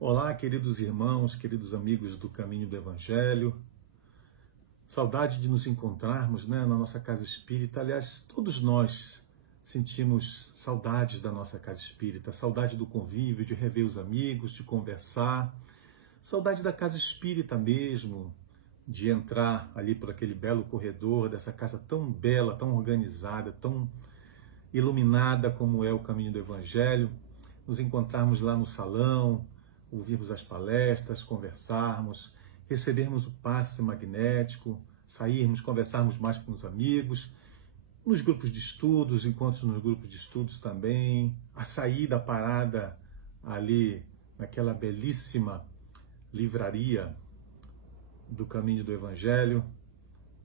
Olá, queridos irmãos, queridos amigos do Caminho do Evangelho. Saudade de nos encontrarmos, na nossa casa espírita. Aliás, todos nós sentimos saudades da nossa casa espírita, saudade do convívio, de rever os amigos, de conversar, saudade da casa espírita mesmo, de entrar ali por aquele belo corredor dessa casa tão bela, tão organizada, tão iluminada como é o Caminho do Evangelho, nos encontrarmos lá no salão, ouvirmos as palestras, conversarmos, recebermos o passe magnético, sairmos, conversarmos mais com os amigos, nos grupos de estudos, encontros nos grupos de estudos também, a saída parada ali naquela belíssima livraria do Caminho do Evangelho.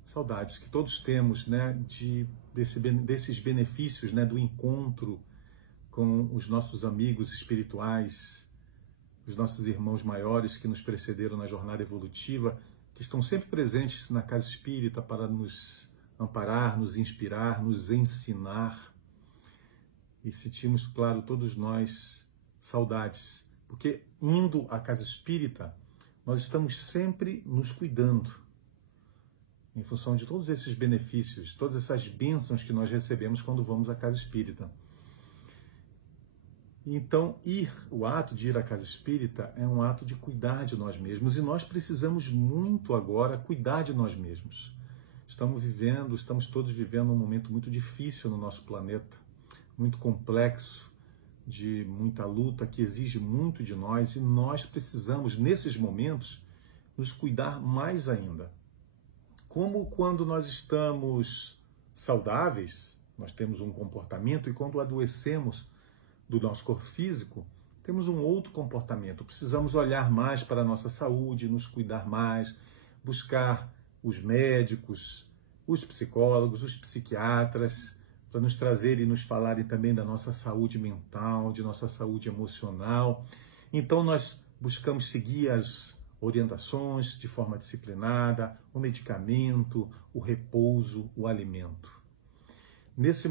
Saudades que todos temos, desses benefícios, do encontro com os nossos amigos espirituais, os nossos irmãos maiores que nos precederam na jornada evolutiva, que estão sempre presentes na casa espírita para nos amparar, nos inspirar, nos ensinar. E sentimos, claro, todos nós saudades, porque indo à casa espírita, nós estamos sempre nos cuidando, em função de todos esses benefícios, todas essas bênçãos que nós recebemos quando vamos à casa espírita. Então, o ato de ir à casa espírita é um ato de cuidar de nós mesmos, e nós precisamos muito agora cuidar de nós mesmos. Estamos todos vivendo um momento muito difícil no nosso planeta, muito complexo, de muita luta, que exige muito de nós, e nós precisamos, nesses momentos, nos cuidar mais ainda. Como quando nós estamos saudáveis, nós temos um comportamento, e quando adoecemos do nosso corpo físico, temos um outro comportamento. Precisamos olhar mais para a nossa saúde, nos cuidar mais, buscar os médicos, os psicólogos, os psiquiatras, para nos trazerem e nos falarem também da nossa saúde mental, de nossa saúde emocional. Então nós buscamos seguir as orientações de forma disciplinada, o medicamento, o repouso, o alimento. Nesses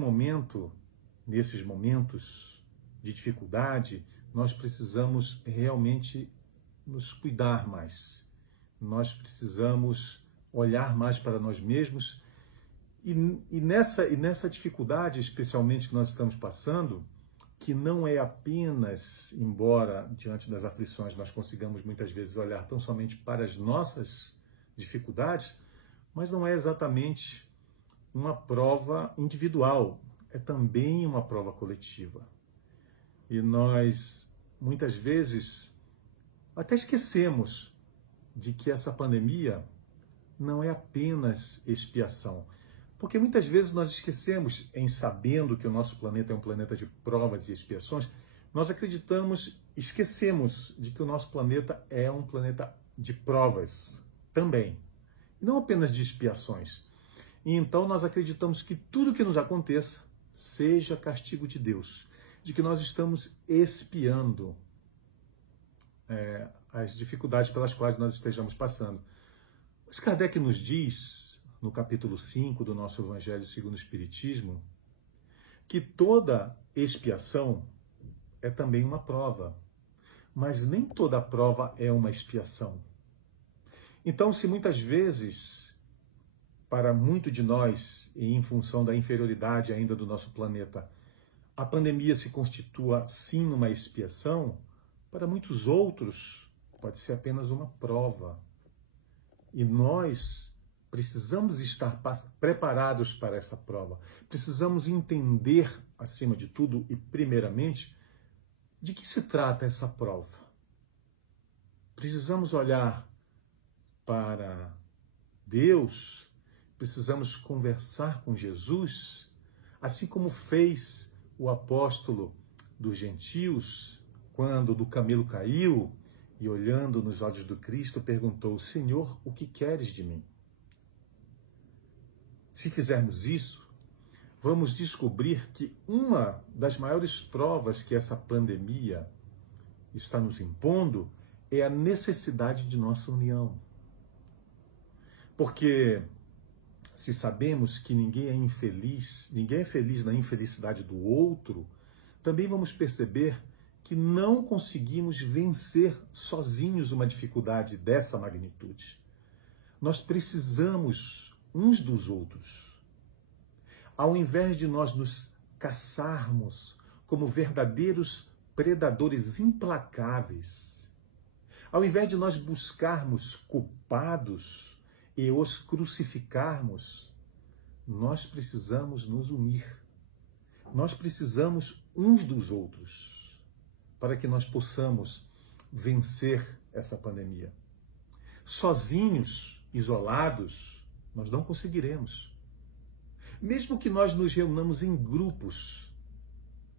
momentos de dificuldade, nós precisamos realmente nos cuidar mais. Nós precisamos olhar mais para nós mesmos. E nessa dificuldade, especialmente que nós estamos passando, que não é apenas, embora diante das aflições nós consigamos muitas vezes olhar tão somente para as nossas dificuldades, mas não é exatamente uma prova individual, é também uma prova coletiva. E nós, muitas vezes, até esquecemos de que essa pandemia não é apenas expiação. Porque muitas vezes nós esquecemos, em sabendo que o nosso planeta é um planeta de provas e expiações, nós esquecemos de que o nosso planeta é um planeta de provas também, não apenas de expiações. E então nós acreditamos que tudo que nos aconteça seja castigo de Deus, de que nós estamos expiando as dificuldades pelas quais nós estejamos passando. Mas Kardec nos diz, no capítulo 5 do nosso Evangelho segundo o Espiritismo, que toda expiação é também uma prova, mas nem toda prova é uma expiação. Então, se muitas vezes, para muito de nós, e em função da inferioridade ainda do nosso planeta, a pandemia se constitua sim numa expiação, para muitos outros pode ser apenas uma prova. E nós precisamos estar preparados para essa prova. Precisamos entender, acima de tudo e primeiramente, de que se trata essa prova. Precisamos olhar para Deus, precisamos conversar com Jesus, assim como fez o apóstolo dos gentios, quando do camelo caiu e olhando nos olhos do Cristo, perguntou: Senhor, o que queres de mim? Se fizermos isso, vamos descobrir que uma das maiores provas que essa pandemia está nos impondo é a necessidade de nossa união. Porque se sabemos que ninguém é feliz na infelicidade do outro, também vamos perceber que que não conseguimos vencer sozinhos uma dificuldade dessa magnitude. Nós precisamos uns dos outros. Ao invés de nós nos caçarmos como verdadeiros predadores implacáveis, ao invés de nós buscarmos culpados e os crucificarmos, nós precisamos nos unir. Nós precisamos uns dos outros para que nós possamos vencer essa pandemia. Sozinhos, isolados, nós não conseguiremos. Mesmo que nós nos reunamos em grupos,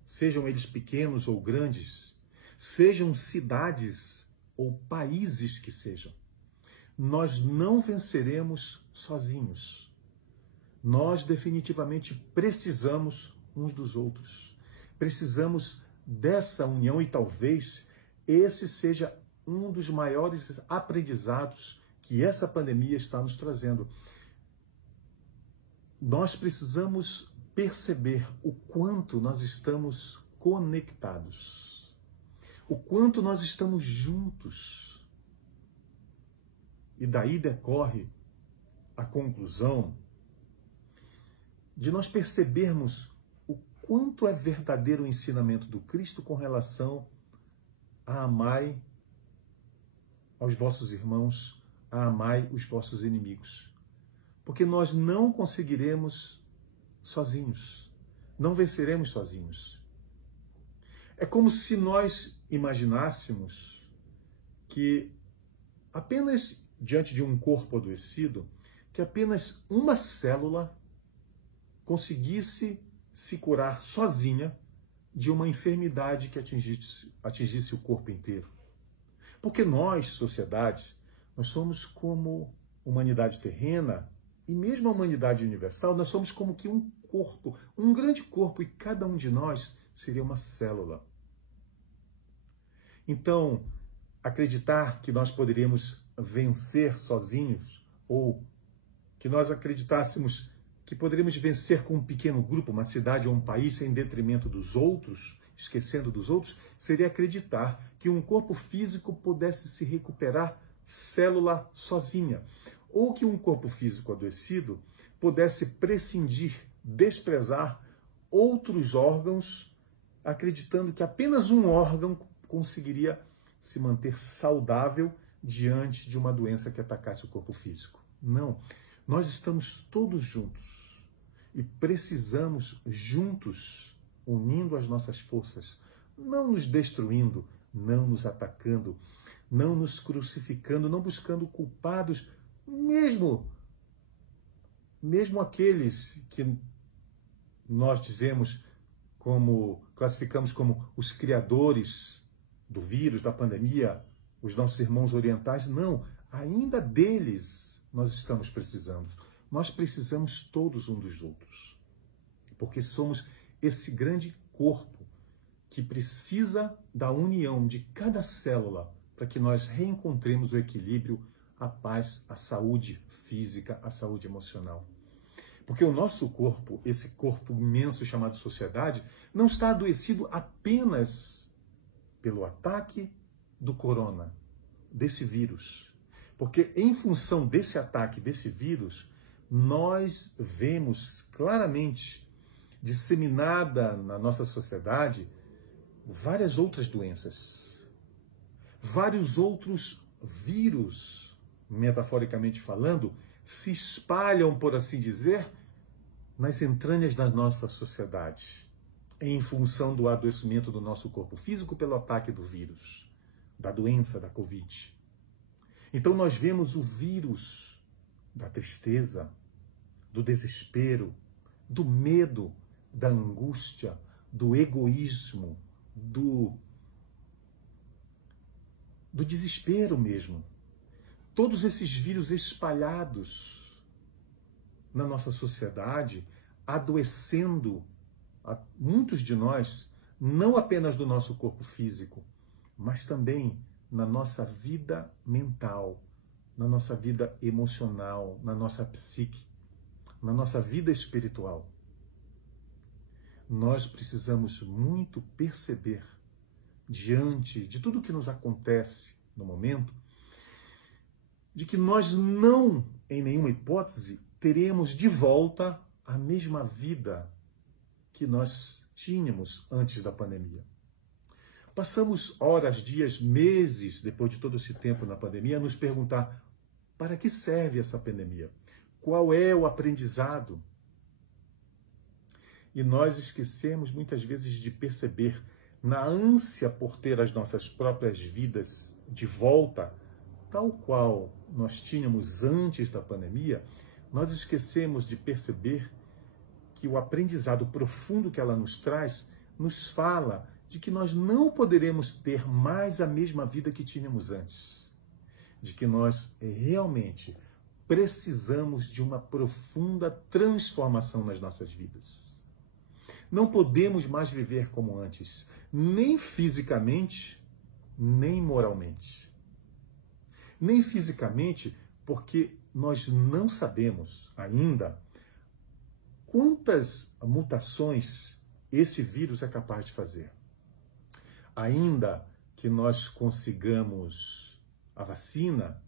sejam eles pequenos ou grandes, sejam cidades ou países que sejam, nós não venceremos sozinhos. Nós definitivamente precisamos uns dos outros. Precisamos dessa união e talvez esse seja um dos maiores aprendizados que essa pandemia está nos trazendo. Nós precisamos perceber o quanto nós estamos conectados, o quanto nós estamos juntos. E daí decorre a conclusão de nós percebermos o quanto é verdadeiro o ensinamento do Cristo com relação a amai aos vossos irmãos, a amai os vossos inimigos. Porque nós não conseguiremos sozinhos, não venceremos sozinhos. É como se nós imaginássemos que apenas diante de um corpo adoecido, que apenas uma célula conseguisse se curar sozinha de uma enfermidade que atingisse o corpo inteiro. Porque nós, sociedades, nós somos como humanidade terrena e mesmo a humanidade universal, nós somos como que um corpo, um grande corpo, e cada um de nós seria uma célula. Então, acreditar que nós poderíamos vencer sozinhos, ou que nós acreditássemos que poderíamos vencer com um pequeno grupo, uma cidade ou um país, em detrimento dos outros, esquecendo dos outros, seria acreditar que um corpo físico pudesse se recuperar célula sozinha, ou que um corpo físico adoecido pudesse prescindir, desprezar outros órgãos, acreditando que apenas um órgão conseguiria se manter saudável diante de uma doença que atacasse o corpo físico. Não, nós estamos todos juntos e precisamos juntos, unindo as nossas forças, não nos destruindo, não nos atacando, não nos crucificando, não buscando culpados, mesmo aqueles que nós classificamos como os criadores do vírus, da pandemia, os nossos irmãos orientais. Não, ainda deles nós estamos precisando. Nós precisamos todos uns dos outros, porque somos esse grande corpo que precisa da união de cada célula para que nós reencontremos o equilíbrio, a paz, a saúde física, a saúde emocional. Porque o nosso corpo, esse corpo imenso chamado sociedade, não está adoecido apenas pelo ataque do corona, desse vírus. Porque em função desse ataque, desse vírus, nós vemos claramente disseminada na nossa sociedade várias outras doenças, vários outros vírus, metaforicamente falando, se espalham, por assim dizer, nas entranhas da nossa sociedade, em função do adoecimento do nosso corpo físico pelo ataque do vírus, da doença, da Covid. Então nós vemos o vírus da tristeza, do desespero, do medo, da angústia, do egoísmo, do desespero mesmo. Todos esses vírus espalhados na nossa sociedade, adoecendo a muitos de nós, não apenas do nosso corpo físico, mas também na nossa vida mental, na nossa vida emocional, na nossa psique, na nossa vida espiritual. Nós precisamos muito perceber diante de tudo que nos acontece no momento, de que nós não, em nenhuma hipótese, teremos de volta a mesma vida que nós tínhamos antes da pandemia. Passamos horas, dias, meses, depois de todo esse tempo na pandemia, a nos perguntar: para que serve essa pandemia? Qual é o aprendizado? E nós esquecemos muitas vezes de perceber, na ânsia por ter as nossas próprias vidas de volta, tal qual nós tínhamos antes da pandemia, nós esquecemos de perceber que o aprendizado profundo que ela nos traz nos fala de que nós não poderemos ter mais a mesma vida que tínhamos antes. De que nós realmente precisamos de uma profunda transformação nas nossas vidas. Não podemos mais viver como antes, nem fisicamente, nem moralmente. Nem fisicamente, porque nós não sabemos ainda quantas mutações esse vírus é capaz de fazer. Ainda que nós consigamos a vacina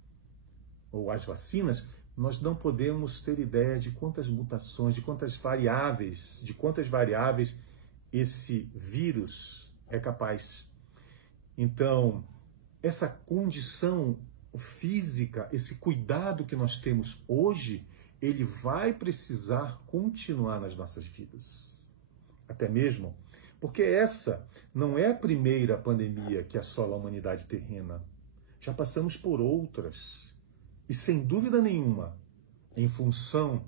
ou as vacinas, nós não podemos ter ideia de quantas mutações, de quantas variáveis esse vírus é capaz. Então, essa condição física, esse cuidado que nós temos hoje, ele vai precisar continuar nas nossas vidas. Até mesmo porque essa não é a primeira pandemia que assola a humanidade terrena. Já passamos por outras. E sem dúvida nenhuma, em função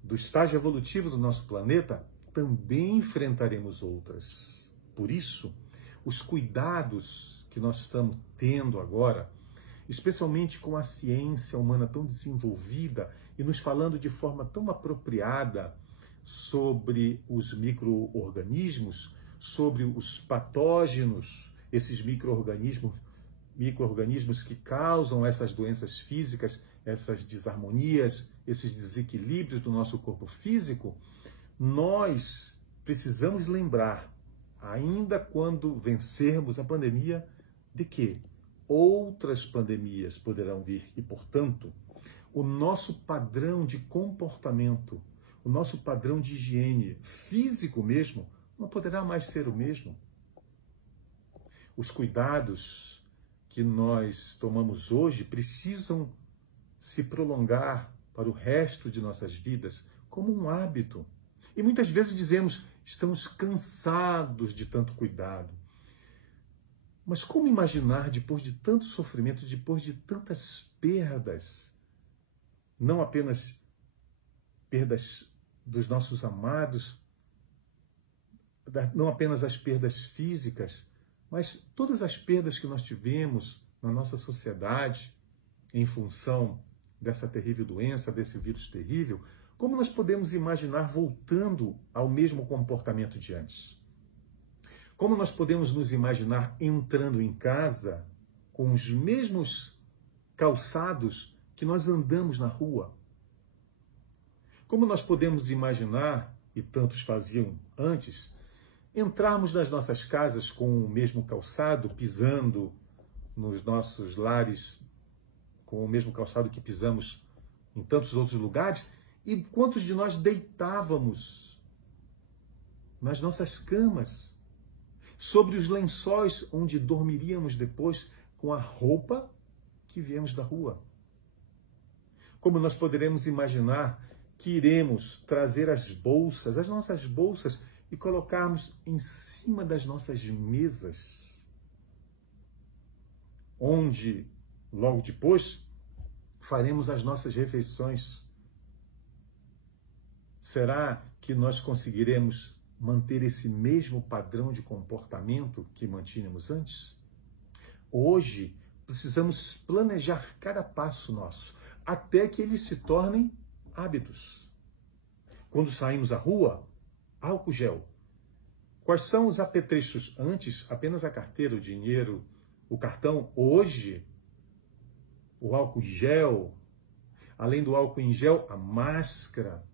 do estágio evolutivo do nosso planeta, também enfrentaremos outras. Por isso, os cuidados que nós estamos tendo agora, especialmente com a ciência humana tão desenvolvida e nos falando de forma tão apropriada sobre os micro-organismos, sobre os patógenos, esses micro-organismos que causam essas doenças físicas, essas desarmonias, esses desequilíbrios do nosso corpo físico, nós precisamos lembrar, ainda quando vencermos a pandemia, de que outras pandemias poderão vir e, portanto, o nosso padrão de comportamento, o nosso padrão de higiene físico mesmo, não poderá mais ser o mesmo. Os cuidados que nós tomamos hoje precisam se prolongar para o resto de nossas vidas como um hábito. E muitas vezes dizemos, estamos cansados de tanto cuidado. Mas como imaginar, depois de tanto sofrimento, depois de tantas perdas, não apenas perdas dos nossos amados, não apenas as perdas físicas, mas todas as perdas que nós tivemos na nossa sociedade em função dessa terrível doença, desse vírus terrível, como nós podemos imaginar voltando ao mesmo comportamento de antes? Como nós podemos nos imaginar entrando em casa com os mesmos calçados que nós andamos na rua? Como nós podemos imaginar, e tantos faziam antes, entrarmos nas nossas casas com o mesmo calçado, pisando nos nossos lares com o mesmo calçado que pisamos em tantos outros lugares? E quantos de nós deitávamos nas nossas camas, sobre os lençóis onde dormiríamos depois com a roupa que viemos da rua? Como nós poderemos imaginar que iremos trazer as nossas bolsas, e colocarmos em cima das nossas mesas, onde, logo depois, faremos as nossas refeições? Será que nós conseguiremos manter esse mesmo padrão de comportamento que mantínhamos antes? Hoje, precisamos planejar cada passo nosso, até que eles se tornem hábitos. Quando saímos à rua, álcool gel. Quais são os apetrechos? Antes, apenas a carteira, o dinheiro, o cartão. Hoje, o álcool gel. Além do álcool em gel, a máscara.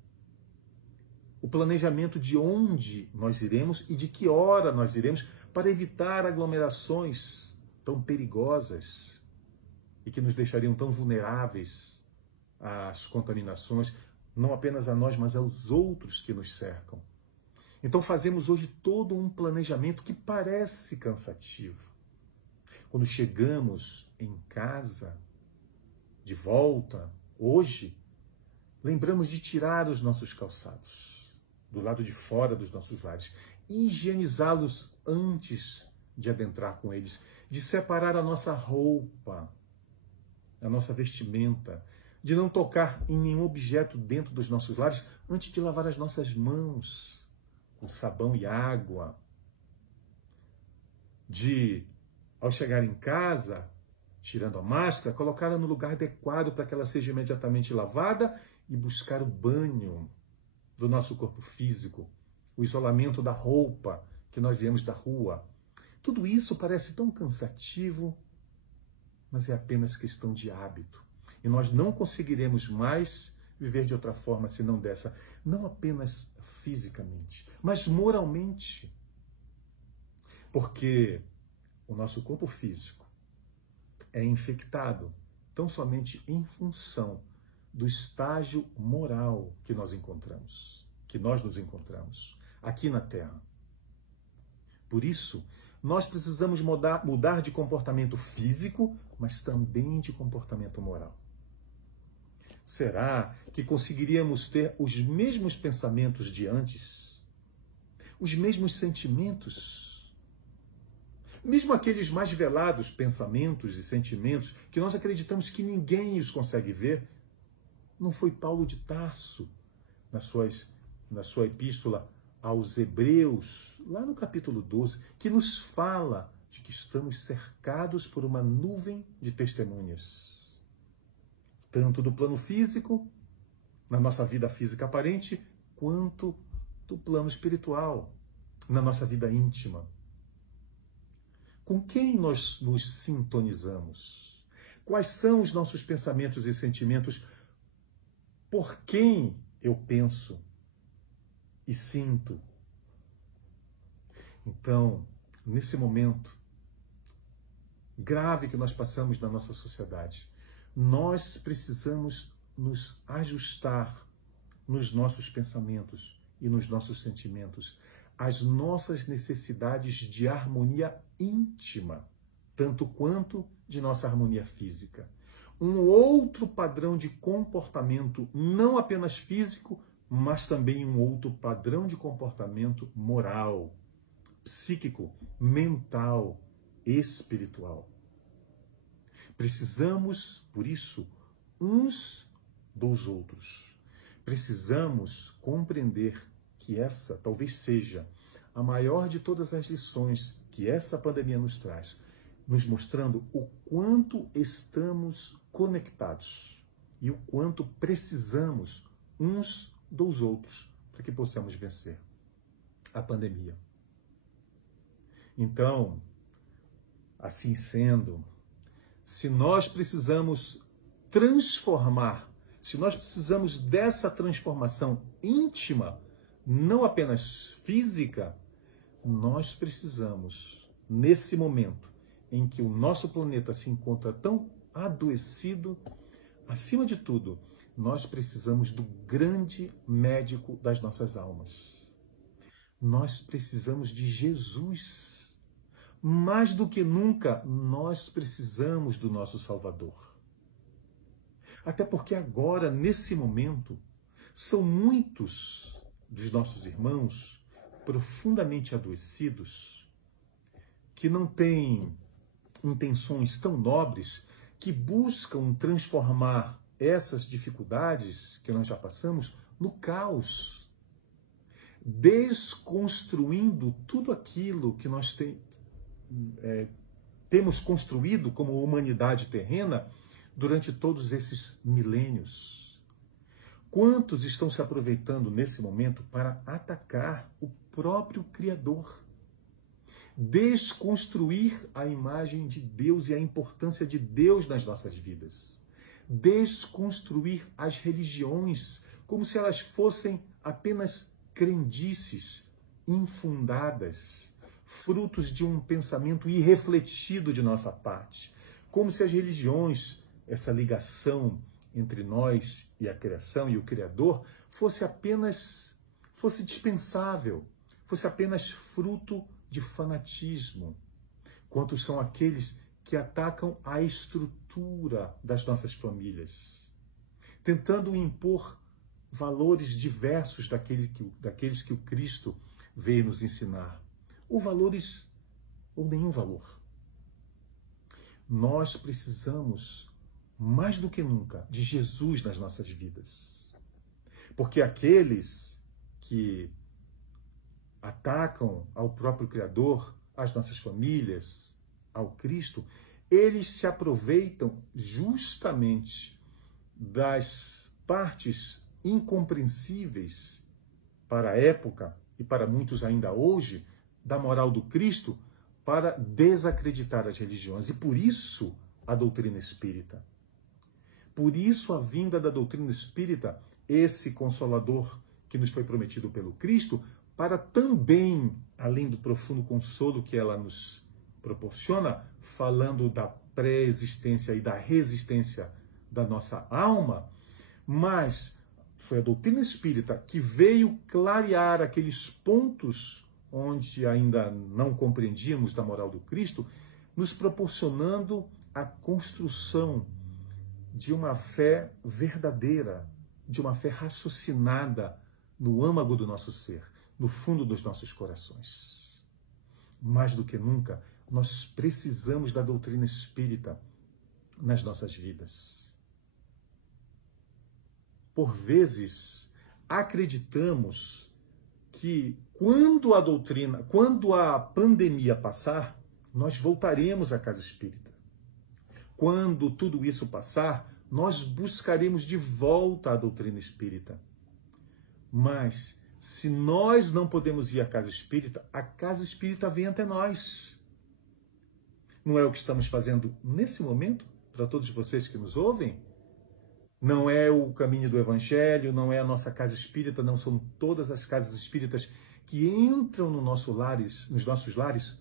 O planejamento de onde nós iremos e de que hora nós iremos para evitar aglomerações tão perigosas e que nos deixariam tão vulneráveis às contaminações, não apenas a nós, mas aos outros que nos cercam. Então fazemos hoje todo um planejamento que parece cansativo. Quando chegamos em casa, de volta, hoje, lembramos de tirar os nossos calçados do lado de fora dos nossos lares, higienizá-los antes de adentrar com eles, de separar a nossa roupa, a nossa vestimenta, de não tocar em nenhum objeto dentro dos nossos lares antes de lavar as nossas mãos com sabão e água, de, ao chegar em casa, tirando a máscara, colocá-la no lugar adequado para que ela seja imediatamente lavada e buscar o banho do nosso corpo físico, o isolamento da roupa que nós viemos da rua. Tudo isso parece tão cansativo, mas é apenas questão de hábito. E nós não conseguiremos mais viver de outra forma senão dessa, não apenas fisicamente, mas moralmente. Porque o nosso corpo físico é infectado tão somente em função do estágio moral que nós nos encontramos aqui na Terra. Por isso, nós precisamos mudar de comportamento físico, mas também de comportamento moral. Será que conseguiríamos ter os mesmos pensamentos de antes? Os mesmos sentimentos? Mesmo aqueles mais velados pensamentos e sentimentos que nós acreditamos que ninguém os consegue ver? Não foi Paulo de Tarso, na sua epístola aos Hebreus, lá no capítulo 12, que nos fala de que estamos cercados por uma nuvem de testemunhas. Tanto do plano físico, na nossa vida física aparente, quanto do plano espiritual, na nossa vida íntima. Com quem nós nos sintonizamos? Quais são os nossos pensamentos e sentimentos? Por quem eu penso e sinto? Então, nesse momento grave que nós passamos na nossa sociedade, nós precisamos nos ajustar nos nossos pensamentos e nos nossos sentimentos, às nossas necessidades de harmonia íntima, tanto quanto de nossa harmonia física. Um outro padrão de comportamento, não apenas físico, mas também um outro padrão de comportamento moral, psíquico, mental, espiritual. Precisamos, por isso, uns dos outros. Precisamos compreender que essa talvez seja a maior de todas as lições que essa pandemia nos traz, nos mostrando o quanto estamos conectados e o quanto precisamos uns dos outros para que possamos vencer a pandemia. Então, assim sendo, se nós precisamos transformar, se nós precisamos dessa transformação íntima, não apenas física, nós precisamos, nesse momento em que o nosso planeta se encontra tão adoecido, acima de tudo, nós precisamos do grande médico das nossas almas. Nós precisamos de Jesus. Mais do que nunca, nós precisamos do nosso Salvador. Até porque agora, nesse momento, são muitos dos nossos irmãos profundamente adoecidos, que não têm intenções tão nobres, que buscam transformar essas dificuldades que nós já passamos no caos, desconstruindo tudo aquilo que nós temos construído como humanidade terrena durante todos esses milênios. Quantos estão se aproveitando nesse momento para atacar o próprio Criador? Desconstruir a imagem de Deus e a importância de Deus nas nossas vidas. Desconstruir as religiões como se elas fossem apenas crendices infundadas, frutos de um pensamento irrefletido de nossa parte, como se as religiões, essa ligação entre nós e a criação e o Criador, fosse dispensável, fosse apenas fruto de fanatismo. Quantos são aqueles que atacam a estrutura das nossas famílias, tentando impor valores diversos daqueles que o Cristo veio nos ensinar, ou valores ou nenhum valor. Nós precisamos, mais do que nunca, de Jesus nas nossas vidas. Porque aqueles que atacam ao próprio Criador, às nossas famílias, ao Cristo, eles se aproveitam justamente das partes incompreensíveis para a época e para muitos ainda hoje da moral do Cristo para desacreditar as religiões. E por isso a doutrina espírita. Por isso a vinda da doutrina espírita, esse Consolador que nos foi prometido pelo Cristo, para também, além do profundo consolo que ela nos proporciona, falando da pré-existência e da resistência da nossa alma, mas foi a doutrina espírita que veio clarear aqueles pontos onde ainda não compreendíamos da moral do Cristo, nos proporcionando a construção de uma fé verdadeira, de uma fé raciocinada no âmago do nosso ser, no fundo dos nossos corações. Mais do que nunca, nós precisamos da doutrina espírita nas nossas vidas. Por vezes, acreditamos que quando a pandemia passar, nós voltaremos à casa espírita. Quando tudo isso passar, nós buscaremos de volta a doutrina espírita. Mas, se nós não podemos ir à casa espírita vem até nós. Não é o que estamos fazendo nesse momento, para todos vocês que nos ouvem? Não é o caminho do Evangelho, não é a nossa casa espírita, não são todas as casas espíritas que entram nos nossos lares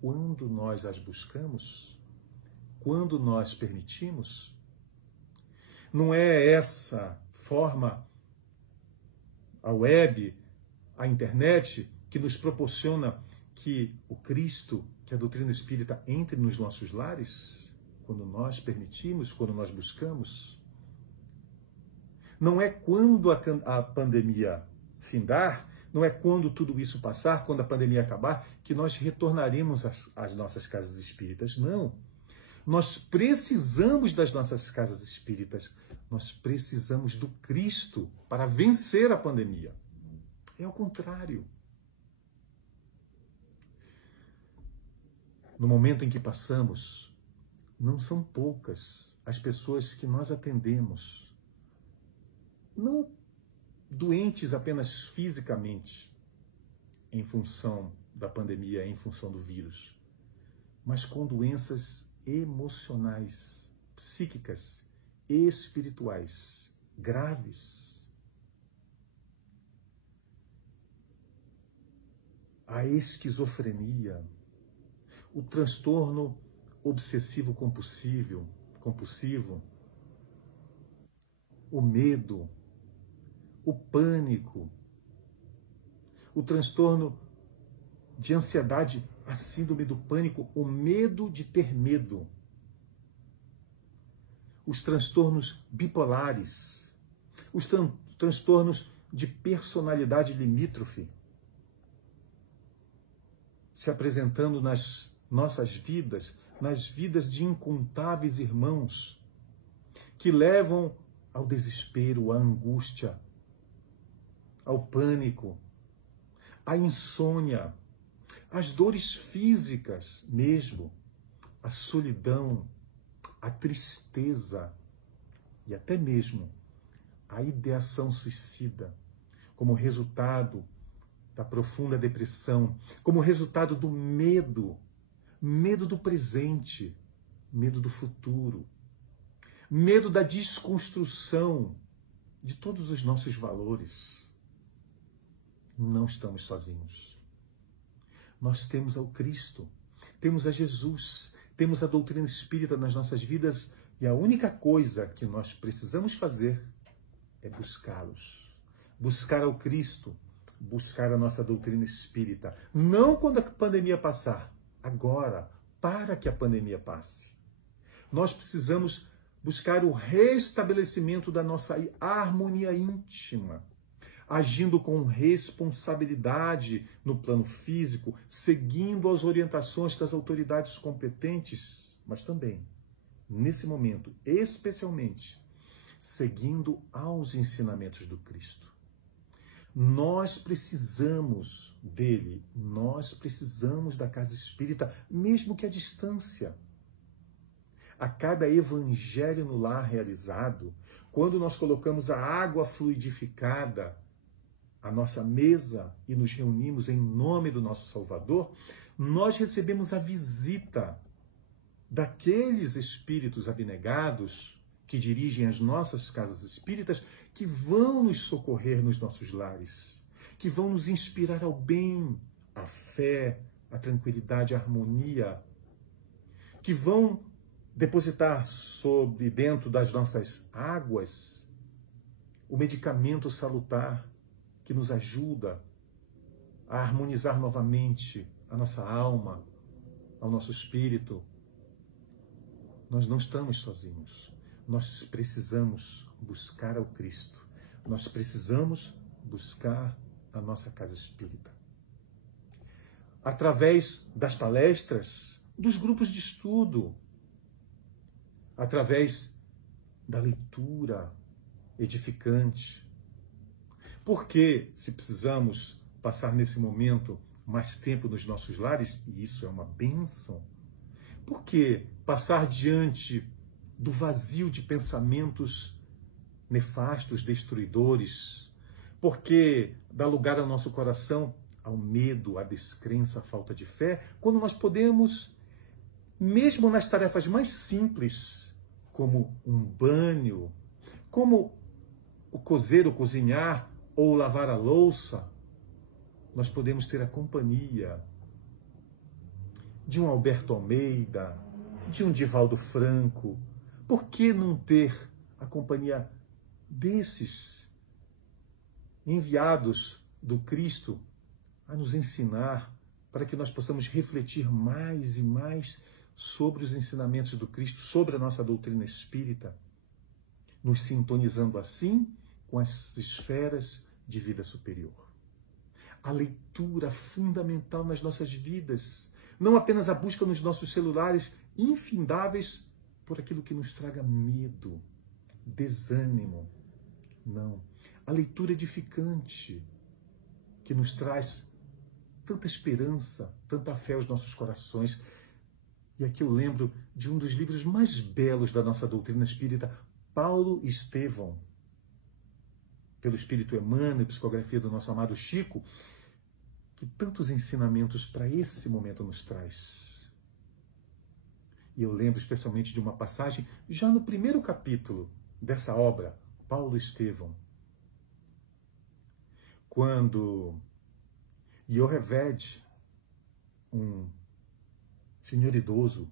quando nós as buscamos, quando nós permitimos. Não é essa forma, a web, a internet, que nos proporciona que o Cristo, que a doutrina espírita entre nos nossos lares, quando nós permitimos, quando nós buscamos. Não é quando a pandemia findar, não é quando tudo isso passar, quando a pandemia acabar, que nós retornaremos às nossas casas espíritas. Não. Nós precisamos das nossas casas espíritas. Nós precisamos do Cristo para vencer a pandemia. É o contrário. No momento em que passamos, não são poucas as pessoas que nós atendemos, não doentes apenas fisicamente, em função da pandemia, em função do vírus, mas com doenças emocionais, psíquicas, espirituais, graves. A esquizofrenia, o transtorno obsessivo-compulsivo, o medo, o pânico, o transtorno de ansiedade, a síndrome do pânico, o medo de ter medo, os transtornos bipolares, os transtornos de personalidade limítrofe, se apresentando nas nossas vidas, nas vidas de incontáveis irmãos, que levam ao desespero, à angústia, ao pânico, à insônia, às dores físicas mesmo, à solidão, à tristeza e até mesmo à ideação suicida, como resultado da profunda depressão, como resultado do medo do presente, medo do futuro, medo da desconstrução de todos os nossos valores. Não estamos sozinhos. Nós temos ao Cristo, temos a Jesus, temos a doutrina espírita nas nossas vidas e a única coisa que nós precisamos fazer é buscá-los. Buscar ao Cristo, buscar a nossa doutrina espírita. Não quando a pandemia passar, agora, para que a pandemia passe. Nós precisamos buscar o restabelecimento da nossa harmonia íntima, agindo com responsabilidade no plano físico, seguindo as orientações das autoridades competentes, mas também, nesse momento, especialmente, seguindo aos ensinamentos do Cristo. Nós precisamos dele, nós precisamos da casa espírita, mesmo que à distância. A cada evangelho no lar realizado, quando nós colocamos a água fluidificada à nossa mesa e nos reunimos em nome do nosso Salvador, nós recebemos a visita daqueles espíritos abnegados que dirigem as nossas casas espíritas, que vão nos socorrer nos nossos lares, que vão nos inspirar ao bem, à fé, à tranquilidade, à harmonia, que vão depositar dentro das nossas águas o medicamento salutar que nos ajuda a harmonizar novamente a nossa alma, ao nosso espírito. Nós não estamos sozinhos. Nós precisamos buscar ao Cristo. Nós precisamos buscar a nossa casa espírita. Através das palestras, dos grupos de estudo, através da leitura edificante. Porque, se precisamos passar nesse momento mais tempo nos nossos lares, e isso é uma bênção, por que passar diante do vazio de pensamentos nefastos, destruidores? Por que dar lugar ao nosso coração ao medo, à descrença, à falta de fé, quando nós podemos, mesmo nas tarefas mais simples, como um banho, como o cozer, o cozinhar ou lavar a louça, nós podemos ter a companhia de um Alberto Almeida, de um Divaldo Franco. Por que não ter a companhia desses enviados do Cristo a nos ensinar, para que nós possamos refletir mais e mais sobre os ensinamentos do Cristo, sobre a nossa doutrina espírita, nos sintonizando assim com as esferas de vida superior. A leitura fundamental nas nossas vidas, não apenas a busca nos nossos celulares infindáveis por aquilo que nos traga medo, desânimo. Não. A leitura edificante, que nos traz tanta esperança, tanta fé aos nossos corações. E aqui eu lembro de um dos livros mais belos da nossa doutrina espírita, Paulo Estevão, pelo Espírito Emmanuel, psicografia do nosso amado Chico, que tantos ensinamentos para esse momento nos traz. E eu lembro especialmente de uma passagem, já no primeiro capítulo dessa obra, Paulo Estevão, quando Yoheved, um senhor idoso,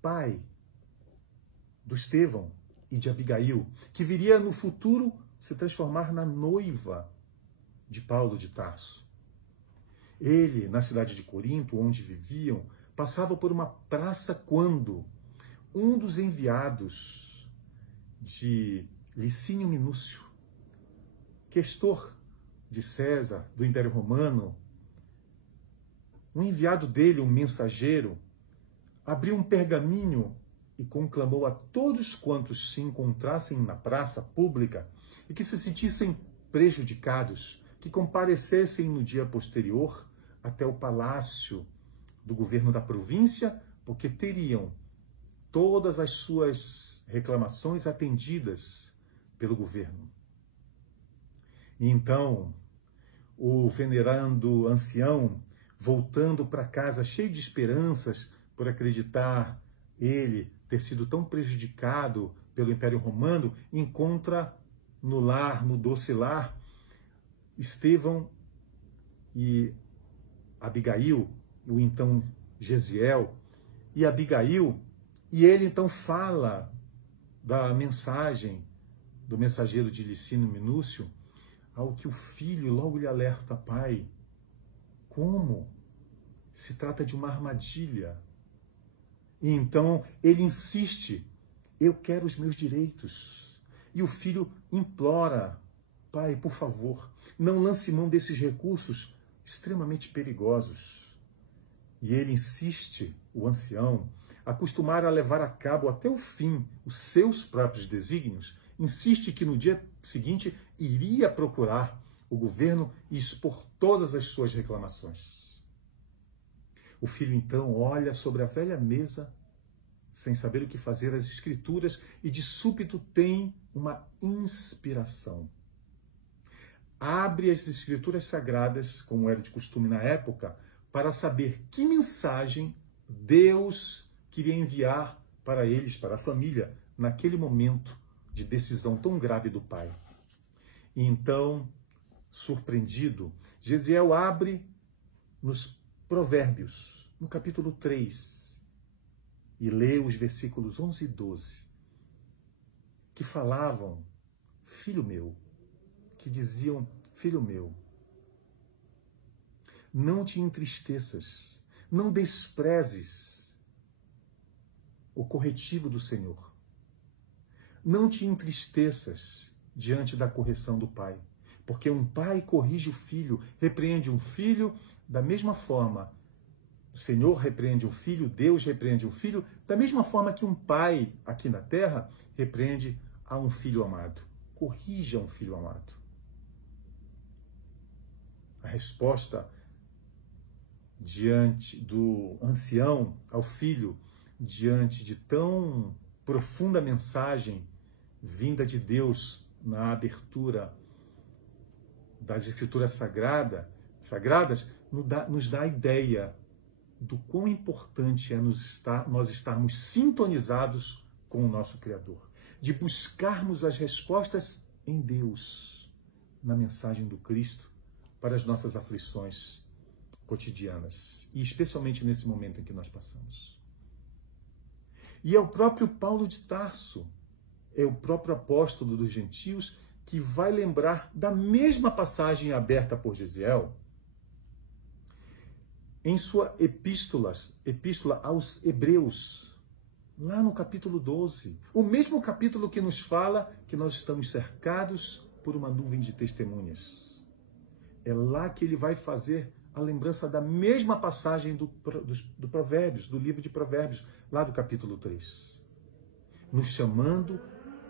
pai do Estevão e de Abigail, que viria no futuro se transformar na noiva de Paulo de Tarso. Ele, na cidade de Corinto, onde viviam, passava por uma praça quando um dos enviados de Licínio Minúcio, questor de César, do Império Romano, um enviado dele, um mensageiro, abriu um pergaminho e conclamou a todos quantos se encontrassem na praça pública e que se sentissem prejudicados, que comparecessem no dia posterior até o palácio do governo da província, porque teriam todas as suas reclamações atendidas pelo governo. E então, o venerando ancião, voltando para casa cheio de esperanças por acreditar ele ter sido tão prejudicado pelo Império Romano, encontra no lar, no doce lar, Estevão e Abigail o então Jesiel, e Abigail, e ele então fala da mensagem do mensageiro de Licínio Minúcio, ao que o filho logo lhe alerta: pai, como? Se trata de uma armadilha. E então ele insiste: eu quero os meus direitos. E o filho implora: pai, por favor, não lance mão desses recursos extremamente perigosos. E ele insiste, o ancião, acostumado a levar a cabo até o fim os seus próprios desígnios, insiste que no dia seguinte iria procurar o governo e expor todas as suas reclamações. O filho então olha sobre a velha mesa, sem saber o que fazer, as escrituras, e de súbito tem uma inspiração. Abre as escrituras sagradas, como era de costume na época, para saber que mensagem Deus queria enviar para eles, para a família, naquele momento de decisão tão grave do pai. E então, surpreendido, Jesiel abre nos Provérbios, no capítulo 3, e lê os versículos 11 e 12, que falavam: filho meu, que diziam: filho meu, não te entristeças, não desprezes o corretivo do Senhor. Não te entristeças diante da correção do pai, porque um pai corrige o filho, repreende um filho da mesma forma. O Senhor repreende um filho, Deus repreende um filho, da mesma forma que um pai aqui na terra repreende a um filho amado. Corrija um filho amado. A resposta diante do ancião ao filho, diante de tão profunda mensagem vinda de Deus na abertura das Escrituras sagradas, nos dá a ideia do quão importante é nós estarmos sintonizados com o nosso Criador, de buscarmos as respostas em Deus, na mensagem do Cristo, para as nossas aflições cotidianas, e especialmente nesse momento em que nós passamos. E é o próprio Paulo de Tarso, é o próprio apóstolo dos gentios, que vai lembrar da mesma passagem aberta por Jesiel em sua epístola aos Hebreus, lá no capítulo 12. O mesmo capítulo que nos fala que nós estamos cercados por uma nuvem de testemunhas. É lá que ele vai fazer a lembrança da mesma passagem do Provérbios, do livro de Provérbios, lá do capítulo 3. Nos chamando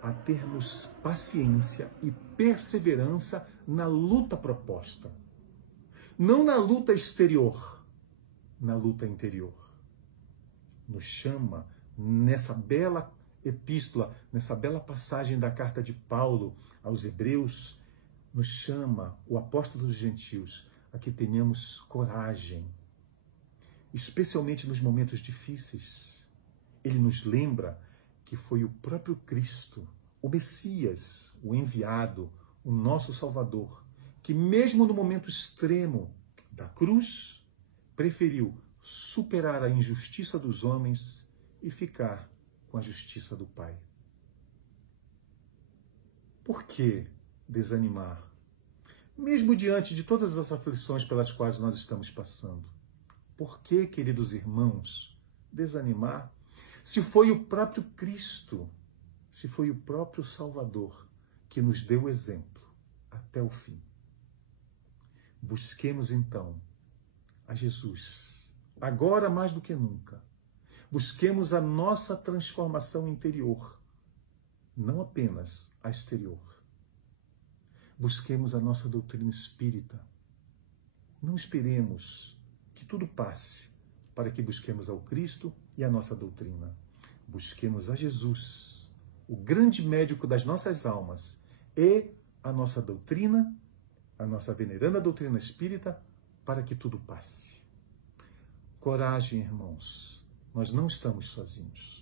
a termos paciência e perseverança na luta proposta. Não na luta exterior, na luta interior. Nos chama nessa bela epístola, nessa bela passagem da carta de Paulo aos Hebreus, nos chama, o apóstolo dos gentios, a que tenhamos coragem, especialmente nos momentos difíceis. Ele nos lembra que foi o próprio Cristo, o Messias, o enviado, o nosso Salvador, que mesmo no momento extremo da cruz, preferiu superar a injustiça dos homens e ficar com a justiça do Pai. Por que desanimar? Mesmo diante de todas as aflições pelas quais nós estamos passando. Por que, queridos irmãos, desanimar? Se foi o próprio Cristo, se foi o próprio Salvador que nos deu o exemplo até o fim. Busquemos então a Jesus, agora mais do que nunca. Busquemos a nossa transformação interior, não apenas a exterior. Busquemos a nossa doutrina espírita. Não esperemos que tudo passe para que busquemos ao Cristo e a nossa doutrina. Busquemos a Jesus, o grande médico das nossas almas, e a nossa doutrina, a nossa veneranda doutrina espírita, para que tudo passe. Coragem, irmãos, nós não estamos sozinhos.